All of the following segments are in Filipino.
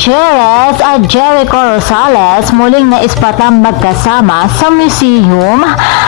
Gutierrez at Jericho Rosales muling naispatan magkasama sa museum.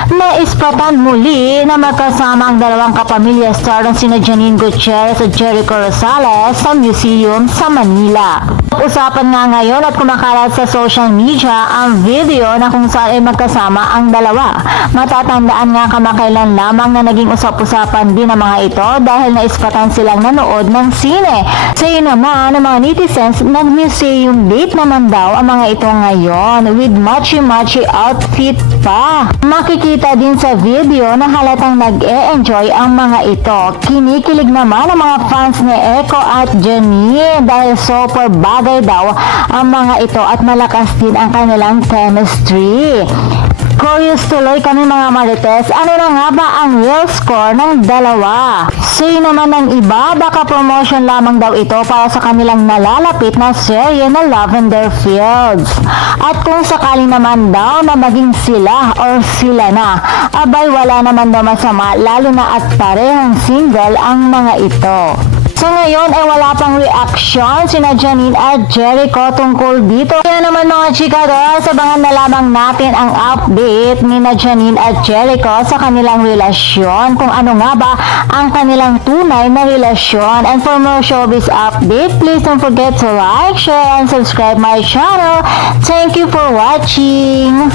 Naispatan muli na magkasama ang dalawang kapamilya star na sina Janine Gutierrez at Jericho Rosales sa museum sa Manila. Usapan nga ngayon at kumakalat sa social media ang video na kung saan ay magkasama ang dalawa. Matatandaan nga kamakailan lamang na naging usap-usapan din ang mga ito dahil naispatan silang nanood ng sine. Say naman ng mga netizens, nag-museum date naman daw ang mga ito ngayon with matchy-matchy outfit pa. Makikita din sa video na halatang nag-e-enjoy ang mga ito. Kinikilig naman ang mga fans ni Echo at Janine dahil super bagay daw ang mga ito at malakas din ang kanilang chemistry. Curious tuloy kami mga Marites, ano na nga ba ang real score ng dalawa? Say naman ng iba, baka promotion lamang daw ito para sa kanilang nalalapit na serye na Lavender Fields. At kung sakaling naman daw na maging sila or sila na, abay wala naman daw masama lalo na at parehong single ang mga ito. So ngayon ay wala pang reaction sina Janine at Jericho tungkol dito. Kaya naman mga chikados, abangan na lamang natin ang update ni Janine at Jericho sa kanilang relasyon. Kung ano nga ba ang kanilang tunay na relasyon. And for more showbiz update, please don't forget to like, share, and subscribe my channel. Thank you for watching.